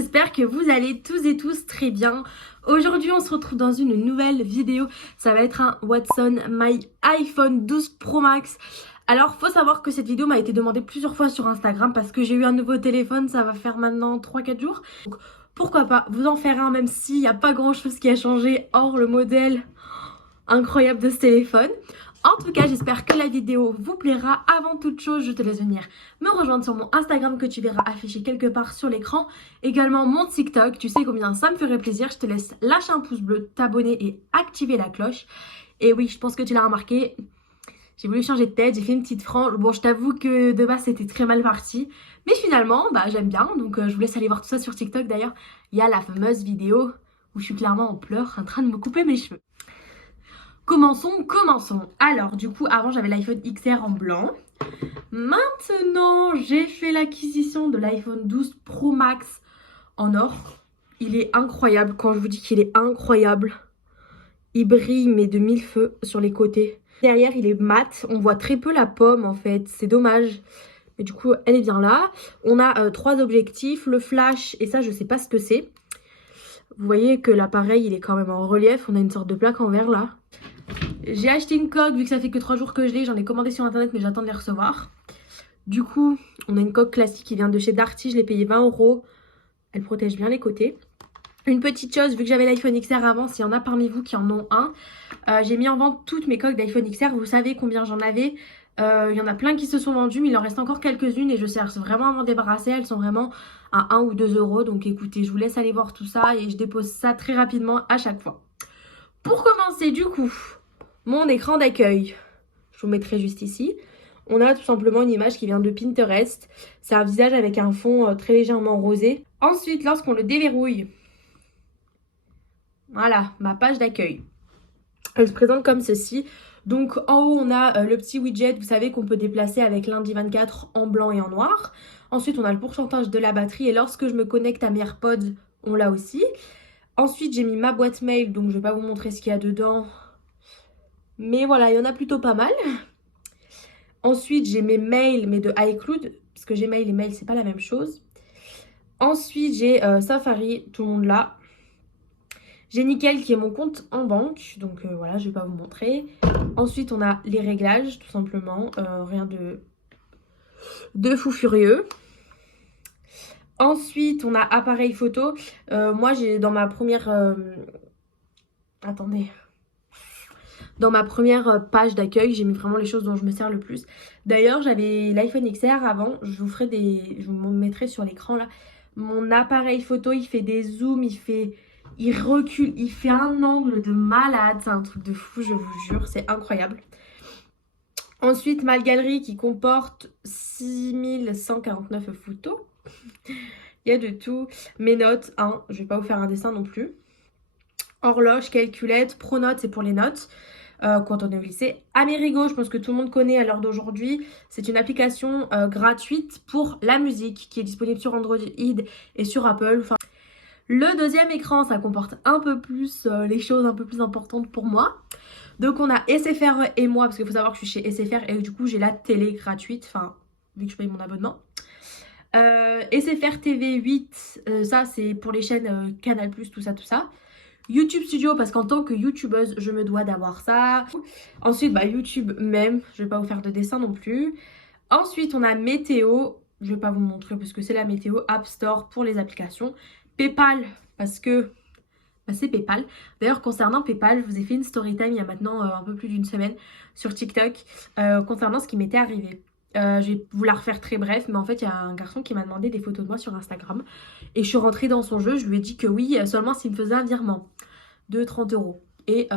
j'espère que vous allez tous et tous très bien. Aujourd'hui, on se retrouve dans une nouvelle vidéo. Ça va être un What's on my iPhone 12 Pro Max. Alors, faut savoir que cette vidéo m'a été demandée plusieurs fois sur Instagram parce que j'ai eu un nouveau téléphone. Ça va faire maintenant 3-4 jours. Donc, pourquoi pas vous en faire un, même s'il n'y a pas grand chose qui a changé hors le modèle incroyable de ce téléphone. En tout cas, j'espère que la vidéo vous plaira. Avant toute chose, je te laisse venir me rejoindre sur mon Instagram que tu verras affiché quelque part sur l'écran. Également mon TikTok, tu sais combien ça me ferait plaisir. Je te laisse lâcher un pouce bleu, t'abonner et activer la cloche. Et oui, je pense que tu l'as remarqué, j'ai voulu changer de tête, j'ai fait une petite frange. Bon, je t'avoue que de base c'était très mal parti. Mais finalement, j'aime bien. Donc je vous laisse aller voir tout ça sur TikTok. D'ailleurs, il y a la fameuse vidéo où je suis clairement en pleurs en train de me couper mes cheveux. Commençons. Alors, du coup, avant, j'avais l'iPhone XR en blanc. Maintenant, j'ai fait l'acquisition de l'iPhone 12 Pro Max en or. Il est incroyable. Quand je vous dis qu'il est incroyable, il brille, mais de mille feux sur les côtés. Derrière, il est mat. On voit très peu la pomme, en fait. C'est dommage. Mais du coup, elle est bien là. On a 3 objectifs. Le flash, et ça, je sais pas ce que c'est. Vous voyez que l'appareil, il est quand même en relief. On a une sorte de plaque en verre, là. J'ai acheté une coque, vu que ça fait que 3 jours que je l'ai. J'en ai commandé sur internet, mais j'attends de les recevoir. Du coup, on a une coque classique qui vient de chez Darty. Je l'ai payée 20 €. Elle protège bien les côtés. Une petite chose, vu que j'avais l'iPhone XR avant, s'il y en a parmi vous qui en ont un, j'ai mis en vente toutes mes coques d'iPhone XR. Vous savez combien j'en avais. Il y en a plein qui se sont vendues, mais il en reste encore quelques-unes et je cherche vraiment à m'en débarrasser. Elles sont vraiment à 1 ou 2 €. Donc écoutez, je vous laisse aller voir tout ça et je dépose ça très rapidement à chaque fois. Pour commencer, du coup, mon écran d'accueil, je vous mettrai juste ici. On a tout simplement une image qui vient de Pinterest. C'est un visage avec un fond très légèrement rosé. Ensuite, lorsqu'on le déverrouille, voilà, ma page d'accueil. Elle se présente comme ceci. Donc en haut, on a le petit widget, vous savez, qu'on peut déplacer avec lundi 24 en blanc et en noir. Ensuite, on a le pourcentage de la batterie et lorsque je me connecte à mes AirPods, on l'a aussi. Ensuite, j'ai mis ma boîte mail, donc je ne vais pas vous montrer ce qu'il y a dedans. Mais voilà, il y en a plutôt pas mal. Ensuite, j'ai mes mails, mais de iCloud, parce que Gmail et mail, c'est pas la même chose. Ensuite, j'ai Safari, tout le monde là. J'ai Nickel qui est mon compte en banque, donc voilà, je vais pas vous montrer. Ensuite, on a les réglages, tout simplement, rien de fou furieux. Ensuite, on a appareil photo. Moi, j'ai dans ma première... Attendez. Dans ma première page d'accueil, j'ai mis vraiment les choses dont je me sers le plus. D'ailleurs, j'avais l'iPhone XR avant. Je vous mettrai sur l'écran là. Mon appareil photo, il fait des zooms, il recule, il fait un angle de malade. C'est un truc de fou, je vous jure. C'est incroyable. Ensuite, ma galerie qui comporte 6149 photos. Il y a de tout. Mes notes, hein, je vais pas vous faire un dessin non plus. Horloge, calculette, Pronote, c'est pour les notes. Quand on est au lycée. Amerigo, je pense que tout le monde connaît à l'heure d'aujourd'hui. C'est une application gratuite pour la musique qui est disponible sur Android et sur Apple. Enfin, le deuxième écran, ça comporte un peu plus les choses un peu plus importantes pour moi. Donc on a SFR et moi, parce qu'il faut savoir que je suis chez SFR et du coup j'ai la télé gratuite, enfin vu que je paye mon abonnement. SFR TV 8, ça c'est pour les chaînes Canal+, tout ça. YouTube Studio, parce qu'en tant que youtubeuse, je me dois d'avoir ça. Ensuite, YouTube même. Je vais pas vous faire de dessin non plus. Ensuite, on a Météo. Je vais pas vous montrer parce que c'est la météo. App Store pour les applications. PayPal, parce que c'est PayPal. D'ailleurs, concernant PayPal, je vous ai fait une story time il y a maintenant un peu plus d'une semaine sur TikTok concernant ce qui m'était arrivé. Je vais vous la refaire très bref, mais en fait il y a un garçon qui m'a demandé des photos de moi sur Instagram et je suis rentrée dans son jeu. Je lui ai dit que oui, seulement s'il me faisait un virement de 30 € et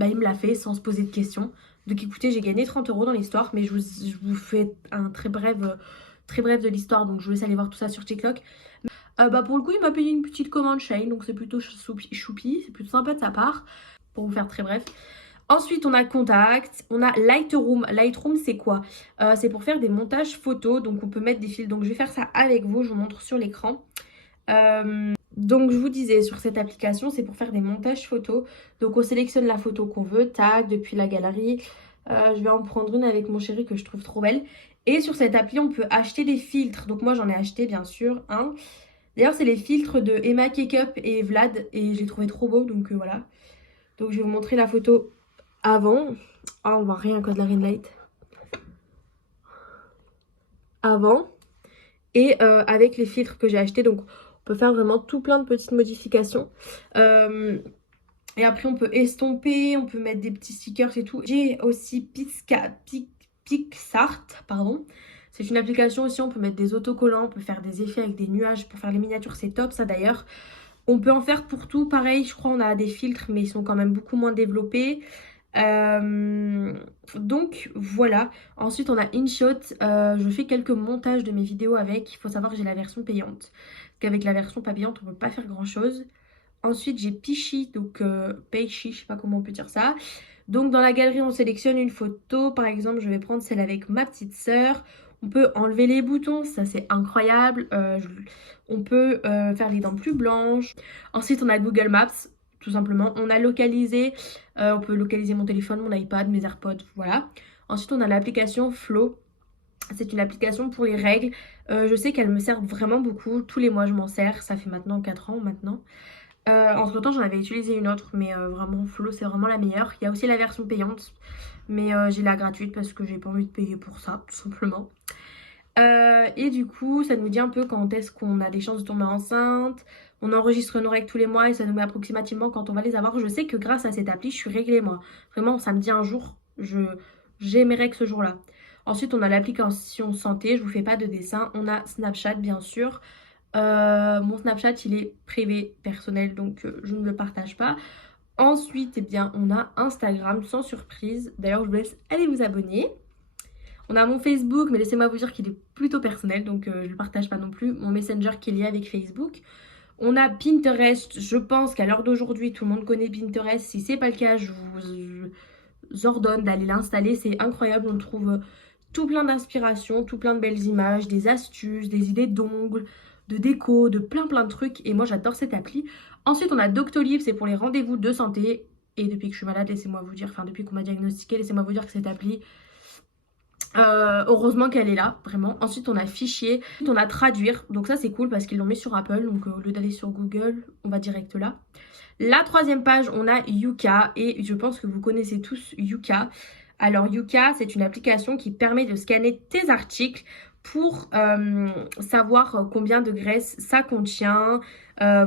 il me l'a fait sans se poser de questions. Donc écoutez, j'ai gagné 30 € dans l'histoire, mais je vous fais un très bref de l'histoire, donc je vous laisse aller voir tout ça sur TikTok. Pour le coup, il m'a payé une petite commande Shein, donc c'est plutôt choupi, c'est plutôt sympa de sa part, pour vous faire très bref. Ensuite, on a Contact, on a Lightroom. Lightroom, c'est quoi? C'est pour faire des montages photos, donc on peut mettre des fils. Donc je vais faire ça avec vous, je vous montre sur l'écran. Donc je vous disais, sur cette application, c'est pour faire des montages photos. Donc on sélectionne la photo qu'on veut, tac, depuis la galerie. Je vais en prendre une avec mon chéri que je trouve trop belle. Et sur cette appli, on peut acheter des filtres. Donc moi, j'en ai acheté, bien sûr, un. D'ailleurs, c'est les filtres de Emma Cakeup et Vlad et j'ai trouvé trop beau, donc voilà. Donc je vais vous montrer la photo avant. Ah, on voit rien à cause de la ring light. Avant et avec les filtres que j'ai achetés. Donc on peut faire vraiment tout plein de petites modifications. Et après on peut estomper, on peut mettre des petits stickers et tout. J'ai aussi PixArt, pardon. C'est une application aussi, on peut mettre des autocollants, on peut faire des effets avec des nuages pour faire les miniatures, c'est top ça d'ailleurs. On peut en faire pour tout, pareil, je crois on a des filtres mais ils sont quand même beaucoup moins développés. Donc voilà. Ensuite on a InShot. Je fais quelques montages de mes vidéos avec. Il faut savoir que j'ai la version payante. Parce qu'avec la version pas payante on peut pas faire grand chose. Ensuite j'ai Pichi, donc Peishi, je sais pas comment on peut dire ça. Donc dans la galerie on sélectionne une photo. Par exemple je vais prendre celle avec ma petite sœur. On peut enlever les boutons, ça c'est incroyable. On peut faire les dents plus blanches. Ensuite on a Google Maps, tout simplement. On a localisé, on peut localiser mon téléphone, mon iPad, mes AirPods, voilà. Ensuite on a l'application Flow. C'est une application pour les règles. Je sais qu'elle me sert vraiment beaucoup. Tous les mois je m'en sers. Ça fait maintenant 4 ans maintenant. Entre temps j'en avais utilisé une autre, mais vraiment Flow c'est vraiment la meilleure. Il y a aussi la version payante, mais j'ai la gratuite parce que j'ai pas envie de payer pour ça, tout simplement. Et du coup ça nous dit un peu quand est-ce qu'on a des chances de tomber enceinte. On enregistre nos règles tous les mois et ça nous met approximativement quand on va les avoir. Je sais que grâce à cette appli je suis réglée moi. Vraiment ça me dit un jour j'ai mes règles ce jour-là. Ensuite on a l'application santé, je vous fais pas de dessin. On a Snapchat bien sûr. Mon Snapchat il est privé, personnel, donc je ne le partage pas. Ensuite eh bien on a Instagram sans surprise. D'ailleurs je vous laisse aller vous abonner. On a mon Facebook, mais laissez-moi vous dire qu'il est plutôt personnel, donc je ne le partage pas non plus. Mon Messenger qui est lié avec Facebook. On a Pinterest. Je pense qu'à l'heure d'aujourd'hui tout le monde connaît Pinterest. Si c'est pas le cas je vous ordonne d'aller l'installer. C'est incroyable, on trouve tout plein d'inspiration, tout plein de belles images, des astuces, des idées d'ongles, de déco, de plein de trucs. Et moi j'adore cette appli. Ensuite on a Doctolib, c'est pour les rendez-vous de santé. Et depuis que je suis malade, laissez-moi vous dire, enfin depuis qu'on m'a diagnostiqué, laissez-moi vous dire que cette appli, heureusement qu'elle est là, vraiment. Ensuite on a fichier, ensuite on a traduire, donc ça c'est cool parce qu'ils l'ont mis sur Apple, donc au lieu d'aller sur Google, on va direct là. La troisième page, on a Yuka et je pense que vous connaissez tous Yuka. Alors Yuka, c'est une application qui permet de scanner tes articles pour savoir combien de graisse ça contient,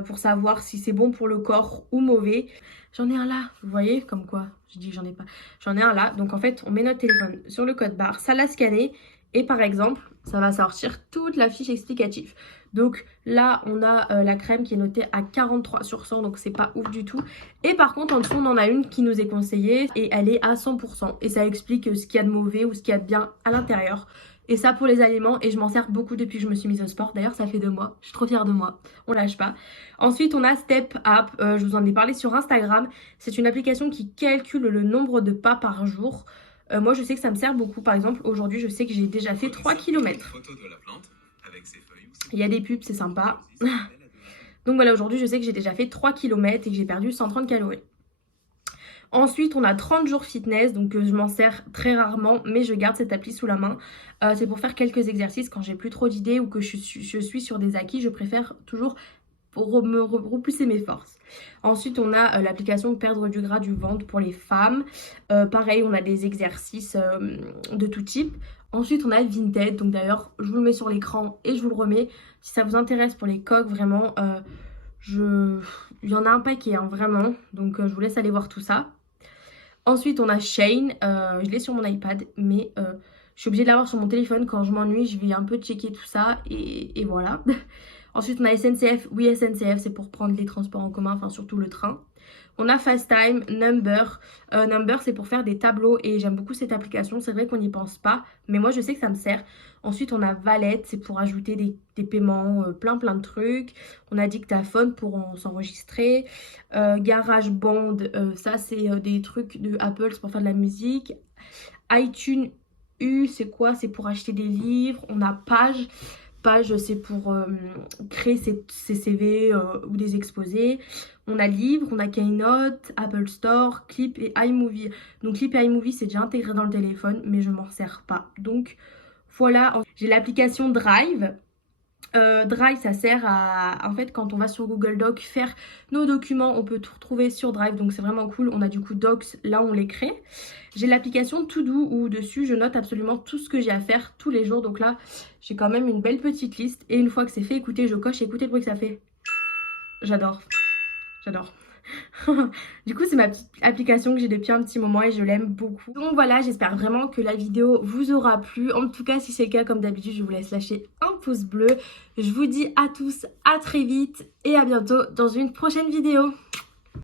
pour savoir si c'est bon pour le corps ou mauvais. J'en ai un là, vous voyez, comme quoi, je dis que j'en ai pas. J'en ai un là, donc en fait, on met notre téléphone sur le code barre, ça l'a scanné et par exemple, ça va sortir toute la fiche explicative. Donc là, on a la crème qui est notée à 43 sur 100, donc c'est pas ouf du tout. Et par contre, en dessous, on en a une qui nous est conseillée et elle est à 100%. Et ça explique ce qu'il y a de mauvais ou ce qu'il y a de bien à l'intérieur. Et ça pour les aliments, et je m'en sers beaucoup depuis que je me suis mise au sport. D'ailleurs, ça fait 2 mois, je suis trop fière de moi, on lâche pas. Ensuite, on a Step App, je vous en ai parlé sur Instagram. C'est une application qui calcule le nombre de pas par jour. Moi, je sais que ça me sert beaucoup. Par exemple, aujourd'hui, je sais que j'ai déjà fait 3 km. Il y a des pubs, c'est sympa. Donc voilà, aujourd'hui, je sais que j'ai déjà fait 3 km et que j'ai perdu 130 calories. Ensuite, on a 30 jours fitness, donc je m'en sers très rarement, mais je garde cette appli sous la main. C'est pour faire quelques exercices quand j'ai plus trop d'idées ou que je suis sur des acquis. Je préfère toujours pour me repousser mes forces. Ensuite, on a l'application perdre du gras du ventre pour les femmes. Pareil, on a des exercices de tout type. Ensuite, on a Vinted. Donc d'ailleurs, je vous le mets sur l'écran et je vous le remets. Si ça vous intéresse pour les coques, vraiment, il y en a un paquet, hein, vraiment. Donc je vous laisse aller voir tout ça. Ensuite, on a Shane. Je l'ai sur mon iPad, mais je suis obligée de l'avoir sur mon téléphone. Quand je m'ennuie, je vais un peu checker tout ça et voilà. Ensuite, on a SNCF. Oui, SNCF, c'est pour prendre les transports en commun, enfin surtout le train. On a FaceTime, Number. Number, c'est pour faire des tableaux et j'aime beaucoup cette application. C'est vrai qu'on n'y pense pas, mais moi, je sais que ça me sert. Ensuite, on a Wallet, c'est pour ajouter des paiements, plein de trucs. On a Dictaphone pour s'enregistrer. GarageBand, ça, c'est des trucs de Apple, c'est pour faire de la musique. iTunes U, c'est quoi? C'est pour acheter des livres. On a Page. Page, c'est pour créer ses CV ou des exposés. On a Livre, on a Keynote, Apple Store, Clip et iMovie. Donc Clip et iMovie, c'est déjà intégré dans le téléphone, mais je m'en sers pas. Donc voilà, j'ai l'application Drive. Drive, ça sert à, en fait, quand on va sur Google Doc faire nos documents, on peut tout retrouver sur Drive, donc c'est vraiment cool. On a du coup Docs, là on les crée. J'ai l'application To-Do où dessus je note absolument tout ce que j'ai à faire tous les jours, donc là j'ai quand même une belle petite liste. Et une fois que c'est fait, écoutez, je coche, écoutez le bruit que ça fait. J'adore, j'adore. Du coup c'est ma petite application que j'ai depuis un petit moment et je l'aime beaucoup. Donc voilà, j'espère vraiment que la vidéo vous aura plu. En tout cas si c'est le cas, comme d'habitude, je vous laisse lâcher un pouce bleu. Je vous dis à tous à très vite et à bientôt dans une prochaine vidéo.